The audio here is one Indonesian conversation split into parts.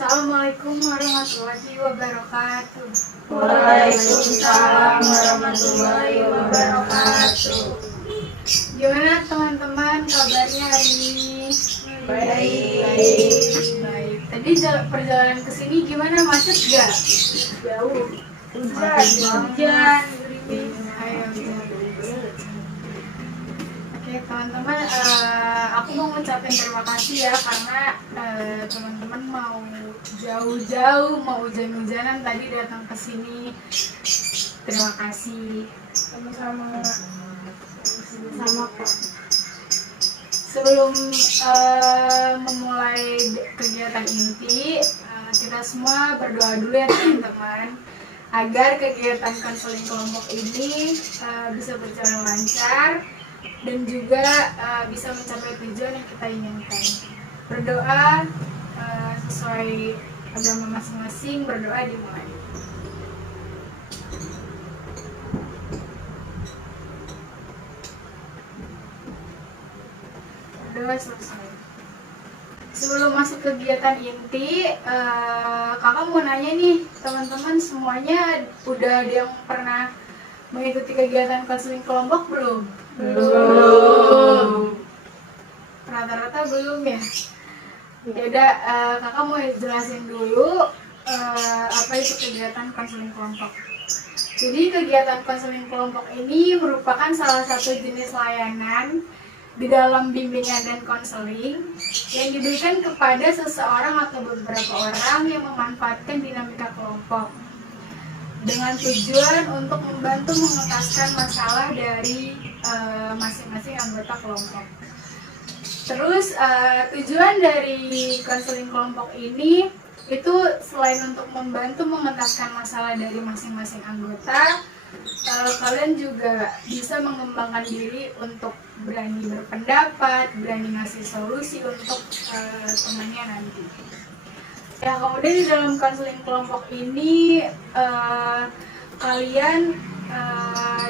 Assalamualaikum warahmatullahi wabarakatuh. Waalaikumsalam warahmatullahi wabarakatuh. Gimana teman-teman kabarnya hari ini? Baik. Tadi perjalanan ke sini gimana, macet gak? Jauh. Hujan, gerimis. Ayo, Oke teman-teman, aku mau ngucapin terima kasih ya karena teman-teman mau jauh-jauh, mau hujan-hujanan tadi datang ke sini. Terima kasih. Sama-sama. Sama kok. Sebelum memulai kegiatan inti, kita semua berdoa dulu ya teman-teman, agar kegiatan konseling kelompok ini bisa berjalan lancar dan juga bisa mencapai tujuan yang kita inginkan. Berdoa sesuai agama masing-masing, berdoa dimulai. Berdoa selesai. Sebelum masuk kegiatan inti, kakak mau nanya nih, teman-teman semuanya udah ada yang pernah mengikuti kegiatan konseling kelompok belum? Belum. Rata-rata belum ya? Yaudah, kakak mau jelasin dulu apa itu kegiatan konseling kelompok. Jadi kegiatan konseling kelompok ini merupakan salah satu jenis layanan di dalam bimbingan dan konseling yang diberikan kepada seseorang atau beberapa orang yang memanfaatkan dinamika kelompok dengan tujuan untuk membantu mengentaskan masalah dari masing-masing anggota kelompok. Terus tujuan dari konseling kelompok ini itu selain untuk membantu mengentaskan masalah dari masing-masing anggota, kalian juga bisa mengembangkan diri untuk berani berpendapat, berani ngasih solusi untuk temannya nanti. Ya, kemudian di dalam konseling kelompok ini kalian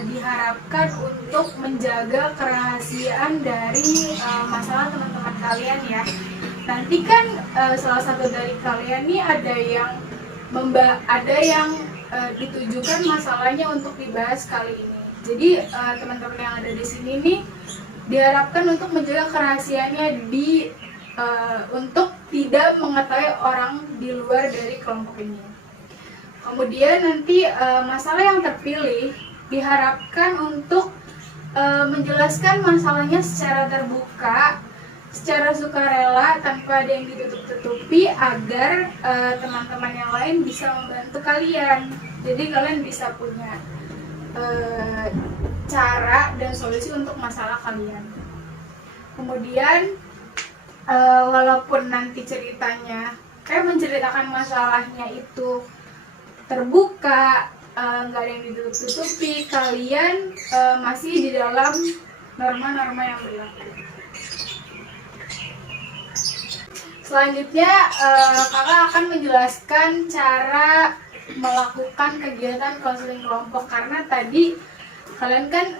diharapkan untuk menjaga kerahasiaan dari masalah teman-teman kalian ya. Nanti kan salah satu dari kalian nih ada yang ditujukan masalahnya untuk dibahas kali ini. Jadi teman-teman yang ada di sini nih diharapkan untuk menjaga kerahasiaannya untuk tidak mengetahui orang di luar dari kelompok ini. Kemudian nanti masalah yang terpilih diharapkan untuk menjelaskan masalahnya secara terbuka, secara sukarela tanpa ada yang ditutup-tutupi agar teman-teman yang lain bisa membantu kalian. Jadi kalian bisa punya cara dan solusi untuk masalah kalian. Kemudian walaupun nanti ceritanya menceritakan masalahnya itu terbuka, nggak ada yang ditutup-tutupi, kalian masih di dalam norma-norma yang berlaku. Selanjutnya kakak akan menjelaskan cara melakukan kegiatan konseling kelompok karena tadi kalian kan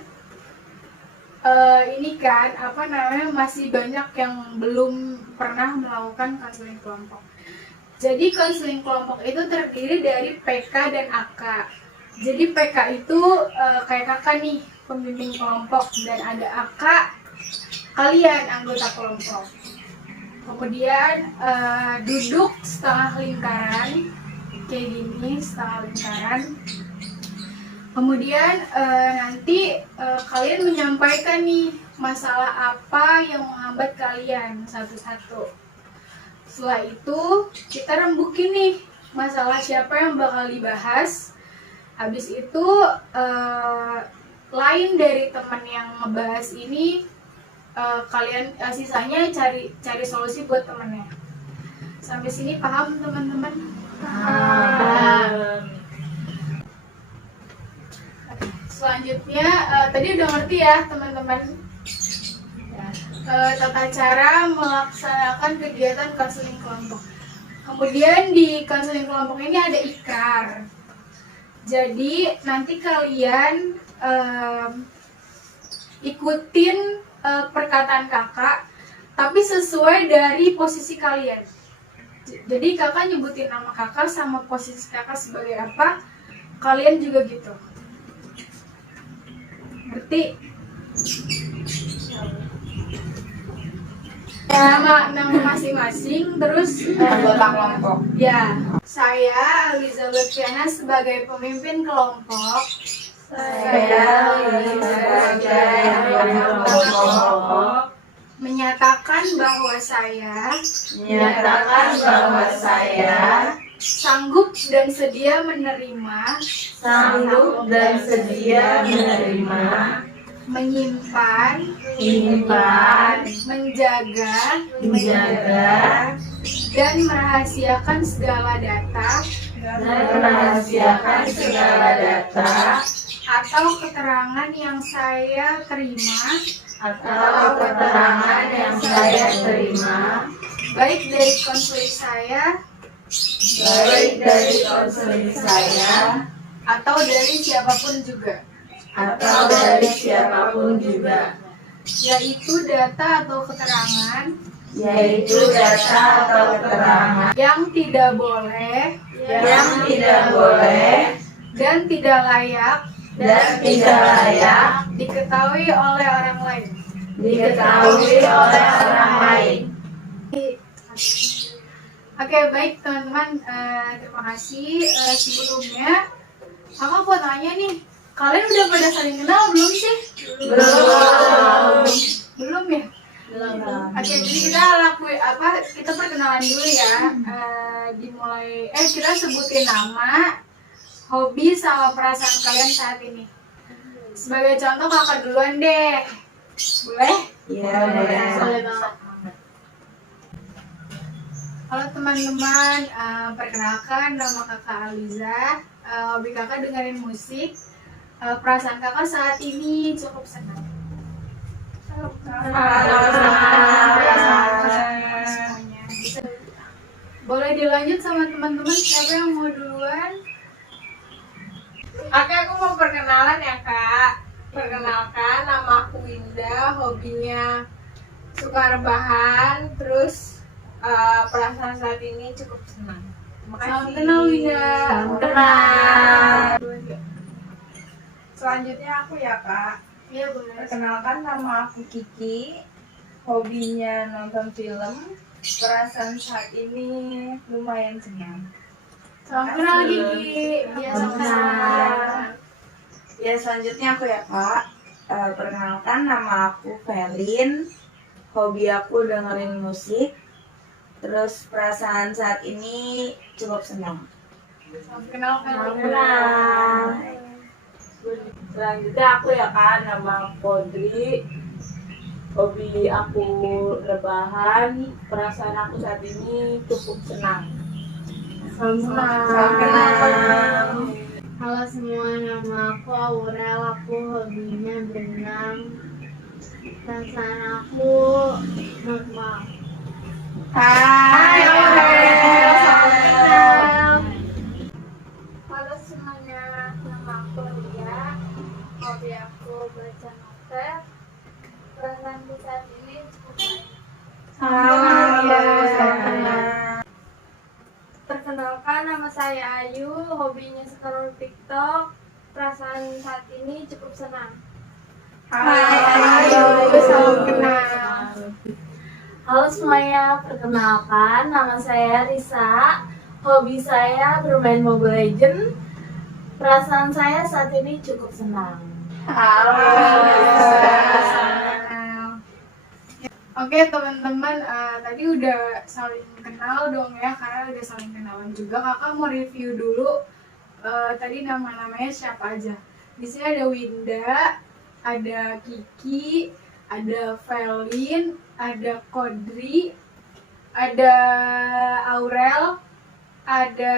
masih banyak yang belum pernah melakukan konseling kelompok. Jadi konseling kelompok itu terdiri dari PK dan AK. Jadi PK itu kayak kakak nih, pembimbing kelompok, dan ada AK, kalian anggota kelompok. Kemudian duduk setengah lingkaran, kayak gini, setengah lingkaran. Kemudian nanti kalian menyampaikan nih masalah apa yang menghambat kalian satu-satu. Setelah itu kita rembukin nih masalah siapa yang bakal dibahas. Habis itu lain dari teman yang ngebahas ini, kalian sisanya cari solusi buat temennya. Sampai sini paham teman-teman? Paham. Selanjutnya tadi udah ngerti ya teman-teman tata cara melaksanakan kegiatan konseling kelompok. Kemudian di konseling kelompok ini ada ikrar. Jadi nanti kalian ikutin perkataan kakak, tapi sesuai dari posisi kalian. Jadi kakak nyebutin nama kakak sama posisi kakak sebagai apa, kalian juga gitu. Ngerti? Nama masing-masing, terus Anggota kelompok. ya, saya Aliza Lutfiana sebagai pemimpin kelompok. Saya sebagai anggota kelompok Menyatakan bahwa saya menyatakan bahwa saya sanggup dan sedia menerima, sanggup dan sedia menerima, menyimpan, menjaga, dan merahasiakan segala data atau keterangan yang saya terima, baik dari konseling saya atau dari siapapun juga, yaitu data atau keterangan yang tidak boleh dan tidak layak diketahui oleh orang lain. Oke, baik teman-teman, terima kasih. Sebelumnya kakak mau tanya nih, kalian udah pada saling kenal belum sih? Belum ya? Oke, jadi kita perkenalan dulu ya. Kita sebutin nama, hobi, sama perasaan kalian saat ini. Sebagai contoh kakak duluan deh. Boleh? Boleh banget. Halo teman-teman, perkenalkan nama kakak Aliza. Hobi kakak dengerin musik. Perasaan kakak saat ini cukup senang. Semuanya. Boleh dilanjut sama teman-teman, siapa yang mau duluan? Oke, aku mau perkenalan ya kak. Perkenalkan, nama aku Winda, hobinya suka rebahan, terus perasaan saat ini cukup senang. Terima kasih. Salam kenal Winda. Selanjutnya aku ya kak. Iya boleh. Perkenalkan, nama aku Kiki, hobinya nonton film. Perasaan saat ini lumayan senang. Salam kenal Gigi. Iya sama-sama. Ya, selanjutnya aku ya kak. Perkenalkan, nama aku Felin, hobi aku dengerin musik. Terus perasaan saat ini cukup senang. Salam kenal Felin. Selanjutnya aku ya kak, nama Podri, hobi aku rebahan, perasaan aku saat ini cukup senang. Salam kenal. Halo semua, nama aku Aurel, aku hobinya berenang. Perasaan aku normal. Hai Aurel. Salam kenal. Halo semuanya, nama aku Lia. Hobi aku baca novel. Perasaanku saat ini cukup baik. Salam kenal. Perkenalkan, nama saya Ayu, hobinya scroll TikTok. Perasaan saat ini cukup senang. Hai Ayu. Salam kenal. Halo semuanya, perkenalkan nama saya Risa. Hobi saya bermain Mobile Legends. Perasaan saya saat ini cukup senang. Oke teman-teman, tadi udah saling kenal dong ya, karena udah saling kenalan juga. Kakak mau review dulu tadi nama-namanya siapa aja. Di sini ada Winda, ada Kiki, ada Felin, ada Kodri, ada Aurel, ada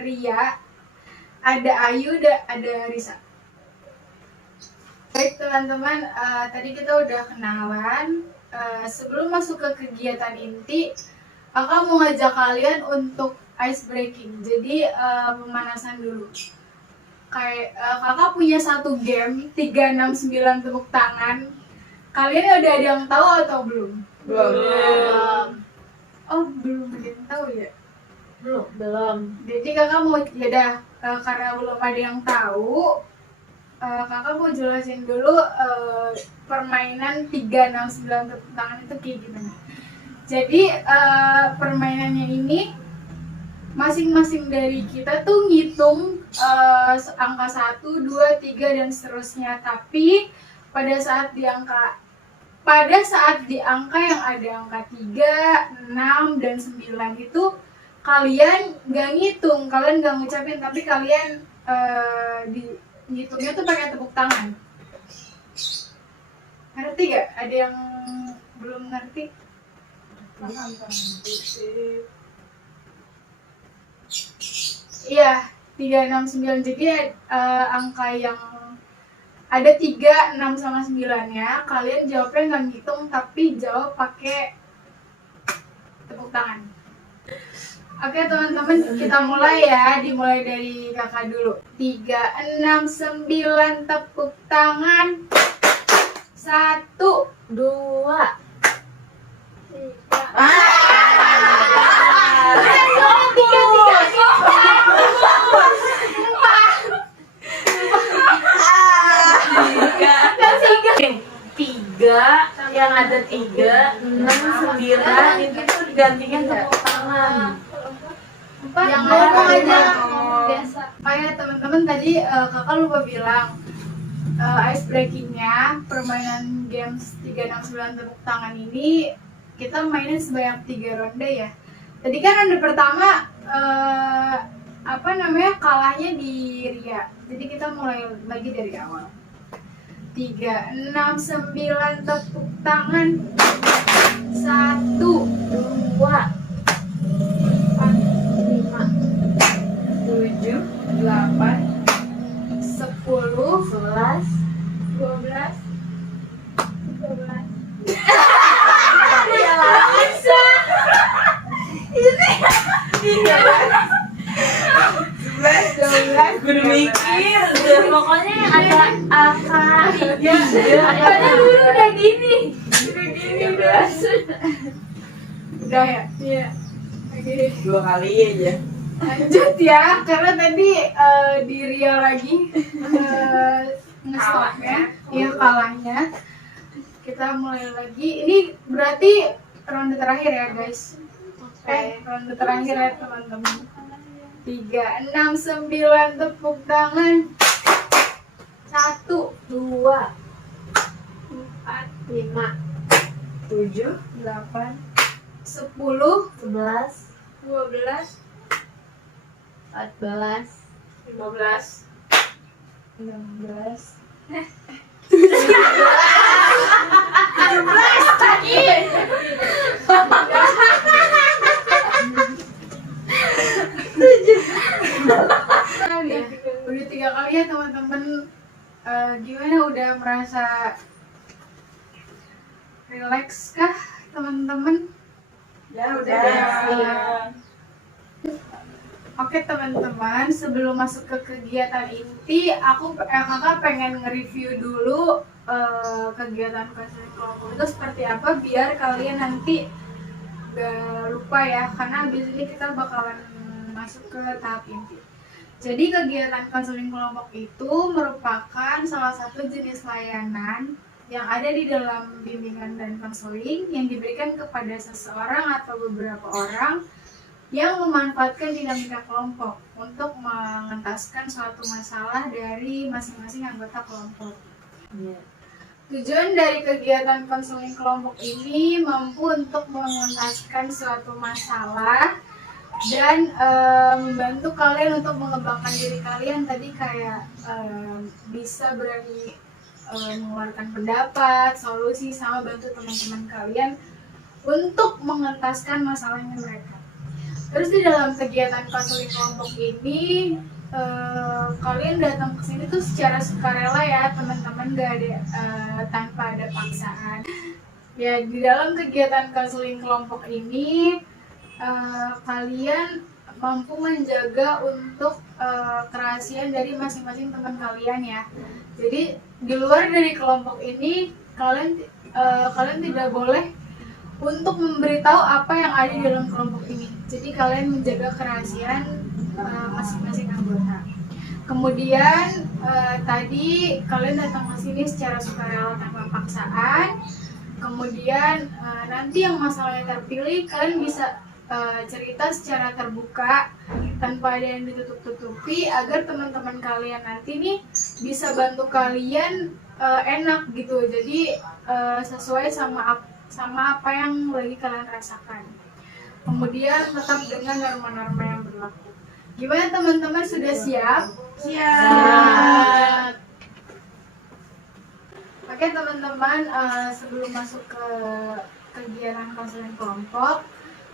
Ria, ada Ayu, ada Risa. Baik teman-teman, tadi kita udah kenalan. Sebelum masuk ke kegiatan inti, kakak mau ngajak kalian untuk ice breaking. Jadi pemanasan dulu. Kayak kakak punya satu game 369 tepuk tangan. Kalian udah ada yang tahu atau belum? Belum. Oh belum ada yang tahu ya? Belum. Jadi kakak mau karena belum ada yang tahu, kakak mau jelasin dulu permainan 369 tepuk tangan itu kayak gimana. Jadi permainannya ini masing-masing dari kita tuh ngitung angka 1, 2, 3 dan seterusnya. Tapi pada saat di angka yang ada angka 3, 6 dan 9 itu kalian nggak ngitung, kalian nggak ngucapin, tapi kalian ngitungnya tuh pakai tepuk tangan. Ngerti gak? Ada yang belum ngerti? Iya, 369. Jadi angka yang ada 3, 6 sama 9-nya, kalian jawabnya nggak ngitung tapi jawab pakai tepuk tangan. Oke teman-teman, kita mulai ya. Dimulai dari kakak dulu. 3, 6, 9 tepuk tangan. 1, 2. Tiga, yang ada 3, 6, 9 itu digantikan tepuk tangan. yang ngomong aja biasa. Kayak teman-teman tadi kakak lupa bilang ice breakingnya permainan games 369 tepuk tangan ini kita mainin sebanyak 3 ronde ya. Tadi kan ronde pertama kalahnya di Ria. Jadi kita mulai lagi dari awal. 3, 6, 9 tepuk tangan. 1, 2, 4, 5, 7, 8, 10, 11. 12, 13. Gue mikir. Pokoknya yang ada angka 3. Padahal dulu udah gini. Udah ya? Iya. Oke. 2 kali aja. Lanjut ya, karena tadi di Ria lagi nge-stopnya, ya kalahnya. Kita mulai lagi. Ini berarti ronde terakhir ya guys. Ronde terakhir ya teman-teman. 3, 6, 9 tepuk tangan. 1, 2, 4, 5, 7, 8, 10, 11, 12, 14, 15. 16. Udah 3 kali ya teman-teman. Gimana, udah merasa relax kah teman-teman? Ya udah. Oke teman-teman, sebelum masuk ke kegiatan inti, kakak pengen nge-review dulu kegiatan konseling kelompok itu seperti apa biar kalian nanti gak lupa ya, karena abis ini kita bakalan masuk ke tahap inti. Jadi kegiatan konseling kelompok itu merupakan salah satu jenis layanan yang ada di dalam bimbingan dan konseling yang diberikan kepada seseorang atau beberapa orang yang memanfaatkan dinamika kelompok untuk mengentaskan suatu masalah dari masing-masing anggota kelompok. Tujuan dari kegiatan konseling kelompok ini mampu untuk mengentaskan suatu masalah dan membantu kalian untuk mengembangkan diri kalian. Tadi kayak bisa berani mengeluarkan pendapat, solusi, sama bantu teman-teman kalian untuk mengentaskan masalahnya mereka. Terus di dalam kegiatan konseling kelompok ini kalian datang ke sini tuh secara sukarela ya teman-teman, gak ada tanpa ada paksaan. Ya, di dalam kegiatan konseling kelompok ini kalian mampu menjaga untuk kerahasiaan dari masing-masing teman kalian ya. Jadi di luar dari kelompok ini kalian tidak boleh untuk memberitahu apa yang ada di dalam kelompok ini. Jadi kalian menjaga kerahasiaan masing-masing anggota. Kemudian tadi kalian datang ke sini secara sukarela tanpa paksaan. Kemudian nanti yang masalahnya terpilih, kalian bisa cerita secara terbuka tanpa ada yang ditutup-tutupi agar teman-teman kalian nanti nih bisa bantu kalian enak gitu. Jadi sesuai sama apa yang lagi kalian rasakan. Kemudian tetap dengan norma-norma yang berlaku. Gimana teman-teman, sudah siap? Siap. Oke teman-teman, sebelum masuk ke kegiatan konseling kelompok,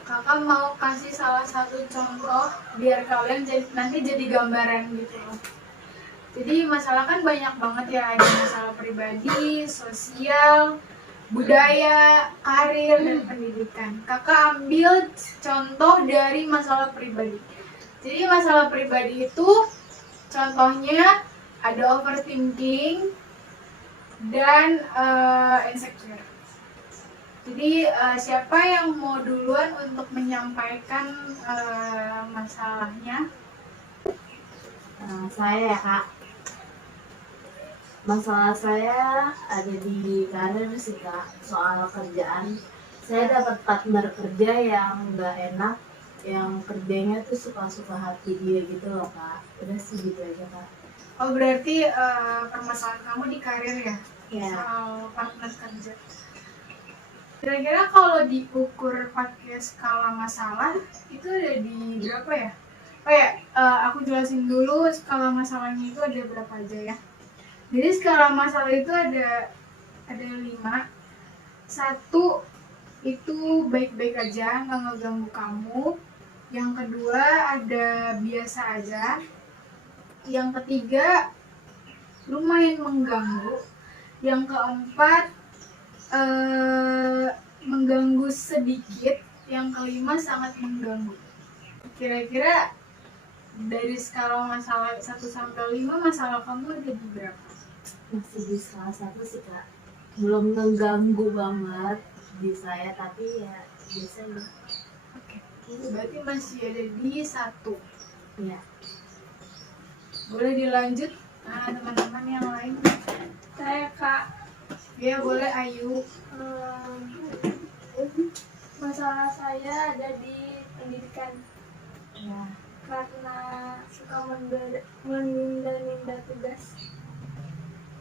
kakak mau kasih salah satu contoh biar kalian nanti jadi gambaran gitu loh. Jadi masalah kan banyak banget ya, ada masalah pribadi, sosial, budaya, karir, dan pendidikan. Kakak ambil contoh dari masalah pribadi. Jadi masalah pribadi itu contohnya ada overthinking dan insecure. Jadi siapa yang mau duluan untuk menyampaikan masalahnya? Saya ya kak. Masalah saya ada di karir sih kak, soal kerjaan. Saya dapat partner kerja yang nggak enak, yang kerjanya tuh suka-suka hati dia gitu loh kak. Udah sih gitu aja kak. Oh berarti permasalahan kamu di karir ya? Ya. Soal partner kerja. Kira-kira kalau diukur pakai skala masalah itu ada di berapa ya? Oh ya, aku jelasin dulu skala masalahnya itu ada berapa aja ya. Jadi skala masalah itu ada 5. 1 itu baik-baik aja, nggak ngeganggu kamu. Yang kedua ada biasa aja. Yang ketiga lumayan mengganggu. Yang keempat mengganggu sedikit. Yang kelima sangat mengganggu. Kira-kira dari skala masalah 1 sampai 5, masalah kamu ada di berapa? Masih di salah satu sih kak. Belum ngeganggu banget di saya, tapi ya biasanya. Oke, berarti masih ada di 1. Ya. Boleh dilanjut teman-teman yang lain? Saya kak, Ya boleh, Ayu. masalah saya ada di pendidikan Ya. karena suka menunda-nunda tugas.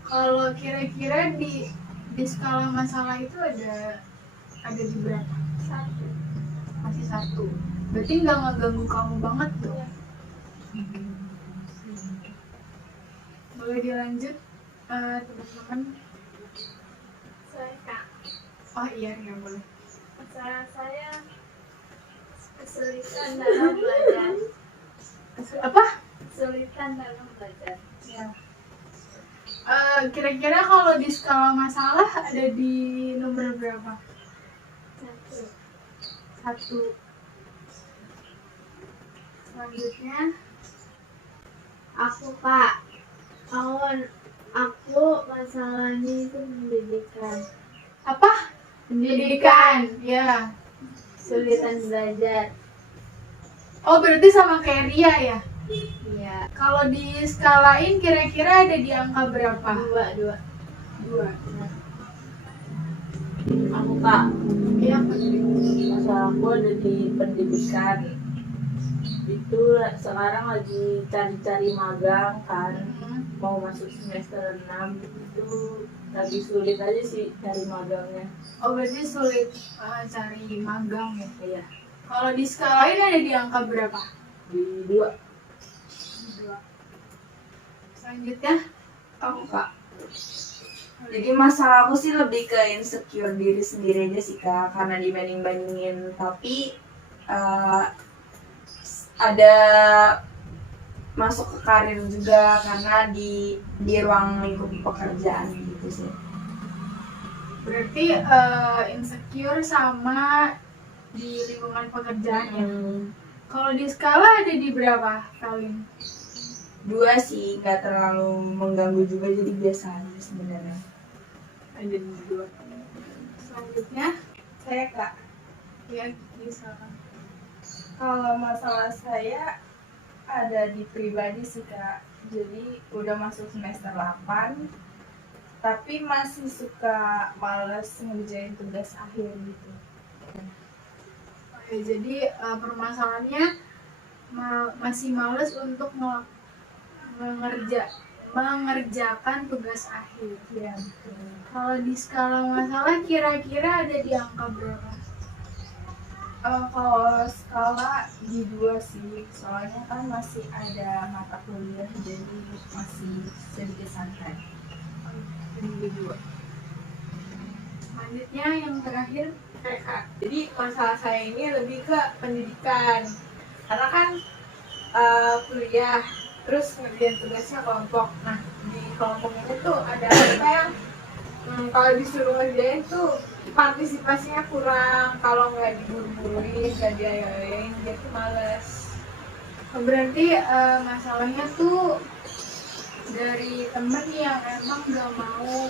Kalau kira-kira di skala masalah itu ada di berapa? 1. Masih 1. Berarti nggak ngeganggu kamu banget tuh. Ya. Boleh dilanjut teman-teman? Saya kak, Oh iya boleh. masalah saya kesulitan dalam belajar. Apa? Kesulitan dalam belajar. Ya. Kira-kira kalau di skala masalah ada di nomor berapa? 1. Selanjutnya Aku kak, aku masalahnya itu pendidikan, apa? Pendidikan. Ya. kesulitan belajar. Oh berarti sama kayak Ria ya? Iya. Kalau diskalain kira-kira ada di angka berapa? 2. 2. Aku kak, Iya Putri. masalahku ada di pendidikan. Itu sekarang lagi cari-cari magang kan, mau masuk semester 6. Itu lagi sulit aja sih cari magangnya. Oh berarti sulit cari magang ya? Iya, Kalau diskalain ada di angka berapa? di 2. 2. Selanjutnya Aku kak, jadi masalah aku sih lebih ke insecure diri sendiri aja sih kak, karena dibanding-bandingin. Tapi ada masuk ke karir juga karena di ruang lingkup pekerjaan gitu sih. berarti insecure sama di lingkungan pekerjaan ya? Kalau di skala ada di berapa, Kalin? 2 sih, nggak terlalu mengganggu juga, jadi biasa aja sebenarnya. Ada di 2. Selanjutnya Saya kak, ya silakan. Kalau masalah saya ada di pribadi sih Kak. Jadi udah masuk semester 8, tapi masih suka males ngerjain tugas akhir gitu. Oke, jadi permasalahannya masih males untuk mengerjakan tugas akhir. Ya, betul. Kalau di skala masalah kira-kira ada di angka berapa? Kalau skala di 2 sih, soalnya kan masih ada mata kuliah, jadi masih sedikit santai. Di 2. Selanjutnya yang terakhir, Kak. Jadi masalah saya ini lebih ke pendidikan. Karena kan kuliah, terus ngerjain tugasnya kelompok. Nah, di kelompok ini tuh ada apa yang kalau disuruh ngerjain tuh partisipasinya kurang. Kalau nggak diburu-buruin, nggak diayoin, dia tuh males. berarti masalahnya tuh dari temen yang emang gak mau,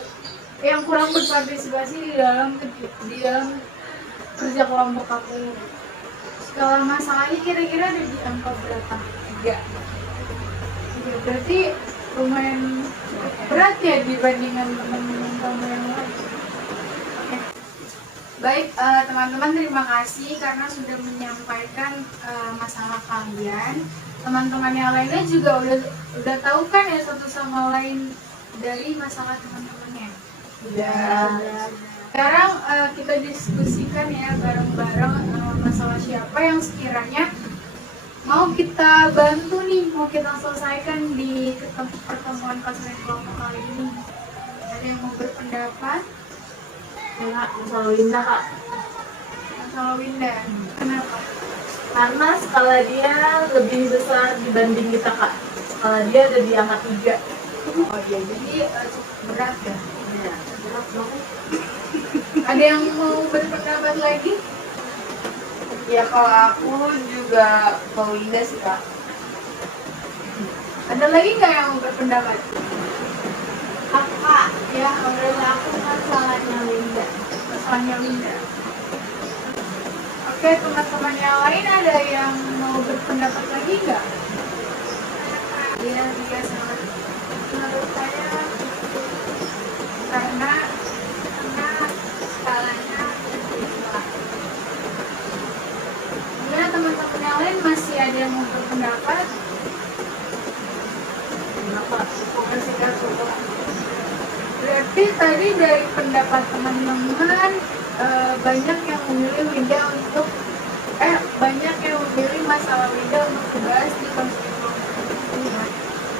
yang kurang berpartisipasi di dalam kerja kelompok aku. Skala masalahnya kira-kira ada di angka berapa? 3. Ya, berarti lumayan berat ya dibandingkan teman-teman kamu yang lain. Oke. Baik, teman-teman, terima kasih karena sudah menyampaikan masalah kalian. Teman-teman yang lainnya juga udah tahu kan ya satu sama lain dari masalah teman-temannya. Udah. Sekarang kita diskusikan ya bareng-bareng masalah siapa yang sekiranya mau kita bantu nih, mau kita selesaikan di pertemuan konseling kelompok kali ini. Ada yang mau berpendapat? Kak, masalah Winda Kak. Masalah Winda, kenapa? Karena skala dia lebih besar dibanding kita Kak. Skala dia ada di angka 3. Oh iya, jadi cukup berat ya. Ya, berat banget. Ada yang mau berpendapat lagi? Ya kalau aku juga mau Winda sih Kak. Ada lagi nggak yang mau berpendapat? Kakak, ya menurut aku masalahnya Winda. Masalahnya Winda. Oke, teman-teman yang lain ada yang mau berpendapat lagi nggak? Iya, sangat. Menurut saya karena skalanya berbeda. Ya, teman-teman yang lain masih ada yang mau berpendapat? Kenapa? Berarti tadi dari pendapat teman-teman banyak yang memilih Winda untuk banyak yang memilih masalah Winda untuk dibahas di konseling kelompok.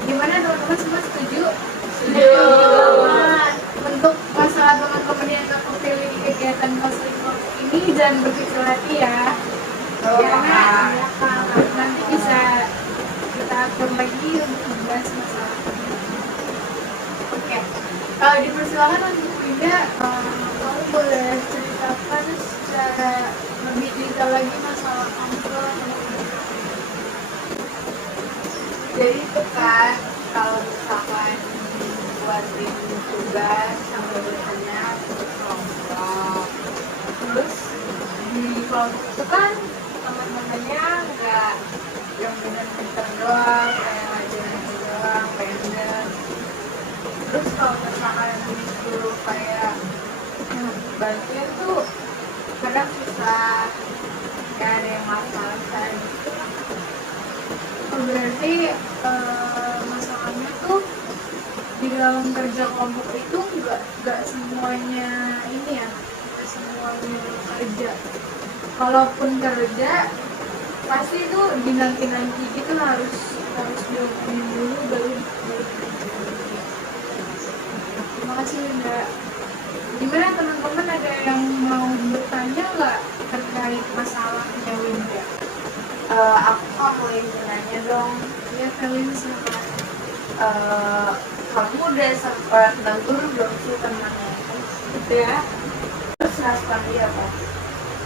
Gimana teman-teman, semua setuju? Setuju. Untuk masalah teman-teman yang nggak kepilih di kegiatan konseling kelompok ini jangan berkecil hati ya. Karena nanti bisa kita atur lagi untuk membahas masalah ini. Oke, kalau dipersilakan untuk Winda, kamu boleh ceritakan secara lebih detail lagi masalah kamu ke teman-teman. Jadi itu kan kalau misalkan buatin tugas sampai biasanya kelompok, terus di kelompok itu kan teman-temannya nggak yang benar-benar doang, kayak ngajarin doang, pendek. Terus kalau misalkan disuruh kayak bantuin tuh kadang susah, kayak ada yang masalah gitu. Berarti masalahnya tuh di dalam kerja kelompok itu nggak semuanya ini ya, nggak semuanya kerja. Kalaupun kerja pasti itu dinanti-nanti gitu, harus diomongin dulu baru kerja. Terima kasih Winda. Gimana teman-teman, ada yang mau bertanya nggak terkait masalahnya Winda? Aku kok mau nanya dong. Ya, kalian silakan. Kamu udah sempat negur belum sih temannya? Udah, Terus respon dia apa?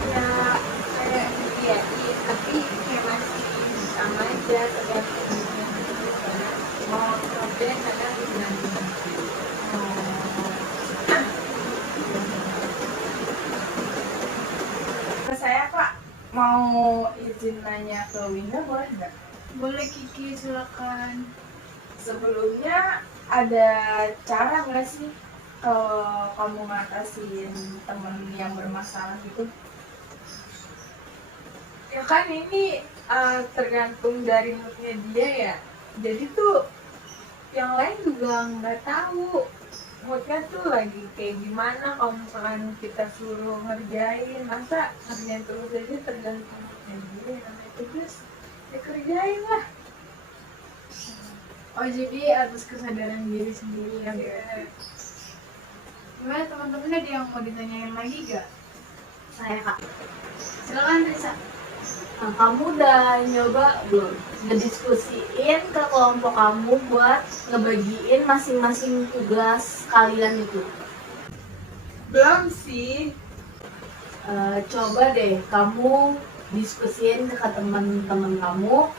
ya kayak diain, tapi kayak masih sama aja, tergantung mau problem kadang gimana. Ke saya Pak mau mau izin nanya ke Winda boleh nggak? Boleh Kiki, silakan. Sebelumnya ada cara nggak sih kalau kamu ngatasin temen yang bermasalah gitu? Ya kan ini tergantung dari moodnya dia ya. Jadi tuh yang lain juga nggak tahu moodnya tuh lagi kayak gimana. Kalau misalkan kita suruh ngerjain, masa ngerjain terus aja tergantung moodnya dia. Namanya tugas ya kerjain lah. Oh jadi atas kesadaran diri sendiri ya. Gimana teman-teman, ada yang mau ditanyain lagi gak? Saya Kak. Silakan Risa. Nah, kamu udah nyoba belum ngediskusiin ke kelompok kamu buat ngebagiin masing-masing tugas kalian itu? Belum sih. Coba deh kamu diskusiin ke teman-teman kamu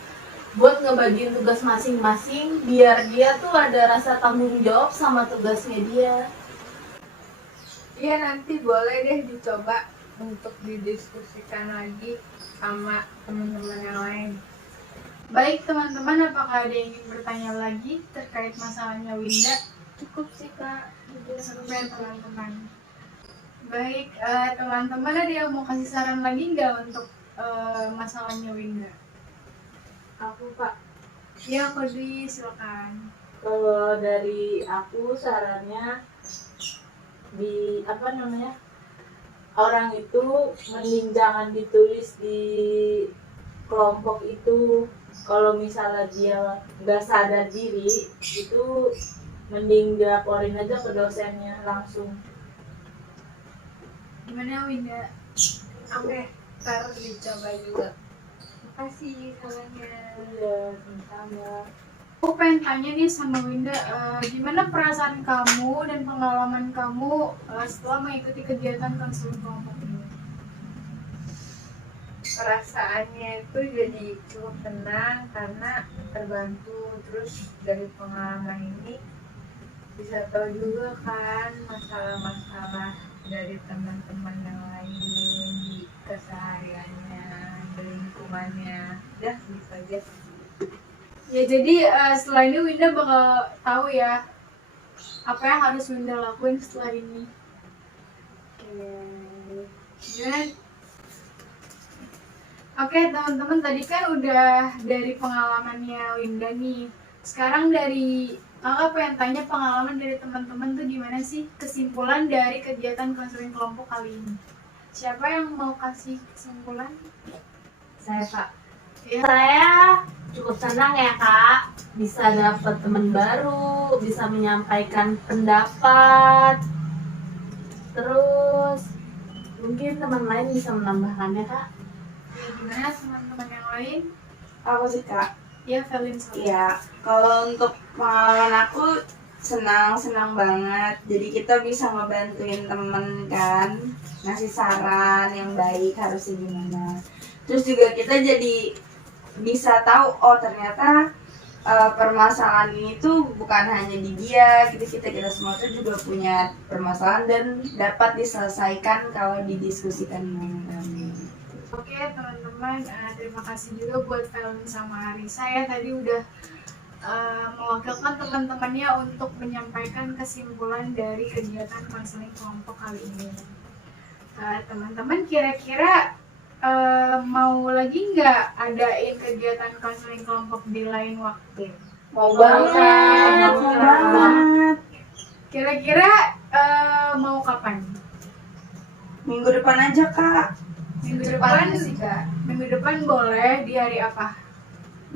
buat ngebagiin tugas masing-masing biar dia tuh ada rasa tanggung jawab sama tugasnya dia. Iya nanti boleh deh dicoba untuk didiskusikan lagi sama teman-teman yang lain. Baik teman-teman, apakah ada yang ingin bertanya lagi terkait masalahnya Winda? Cukup sih Kak. Cukup ya teman-teman. Baik, teman-teman ada yang mau kasih saran lagi nggak untuk masalahnya Winda? Aku Pak, Ya, Kodri, silakan. kalau dari aku sarannya di orang itu mending jangan ditulis di kelompok itu. Kalau misalnya dia nggak sadar diri itu mending dia laporin aja ke dosennya langsung. Gimana Winda? Oke, ntar dicoba juga. Makasih sarannya. Iya, sama. Aku pengen tanya nih sama Winda, gimana perasaan kamu dan pengalaman kamu setelah mengikuti kegiatan konseling kelompok ini? Perasaannya itu jadi cukup tenang karena terbantu. Terus dari pengalaman ini bisa tahu juga kan masalah-masalah dari teman-teman yang lain di kesehariannya, di lingkungannya. Udah gitu aja. Ya jadi setelah ini Winda bakal tahu ya apa yang harus Winda lakuin setelah ini. Dan oke teman-teman, tadi kan udah dari pengalamannya Winda nih. Sekarang dari kakak pengen tanya pengalaman dari teman-teman tuh gimana sih kesimpulan dari kegiatan konseling kelompok kali ini? Siapa yang mau kasih kesimpulan? Saya Kak. Ya. Saya cukup senang ya Kak, bisa dapat teman baru, bisa menyampaikan pendapat. Terus mungkin teman lain bisa menambahkannya Kak. Ya, gimana teman-teman yang lain? Aku sih Kak. Ya, Felin sama. Iya, kalau untuk pengalaman aku senang banget. Jadi kita bisa ngebantuin temen kan, ngasih saran yang baik harusnya gimana. Terus juga kita jadi bisa tahu oh ternyata permasalahan ini tuh bukan hanya di dia, kita semua tuh juga punya permasalahan dan dapat diselesaikan kalau didiskusikan dengan kami. Oke teman-teman, terima kasih juga buat Felin sama Arisa ya, tadi udah mewakilkan teman-temannya untuk menyampaikan kesimpulan dari kegiatan konseling kelompok kali ini. Teman-teman kira-kira mau lagi nggak adain kegiatan konseling kelompok di lain waktu? Mau banget, mau banget. Kira-kira mau kapan? Minggu depan aja Kak. Minggu depan sih Kak. Minggu depan boleh, di hari apa?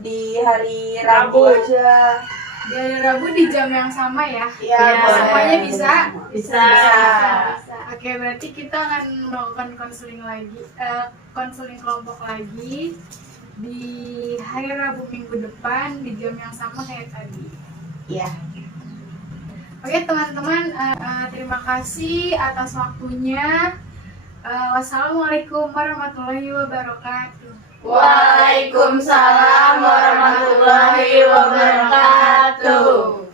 Di hari Rabu aja. Di hari Rabu di jam yang sama ya? Iya, boleh. Semuanya bisa? Bisa. Oke, berarti kita akan melakukan konseling lagi, konseling kelompok lagi di hari Rabu minggu depan di jam yang sama kayak tadi. Iya. Oke teman-teman, terima kasih atas waktunya. Wassalamualaikum warahmatullahi wabarakatuh. Waalaikumsalam warahmatullahi wabarakatuh.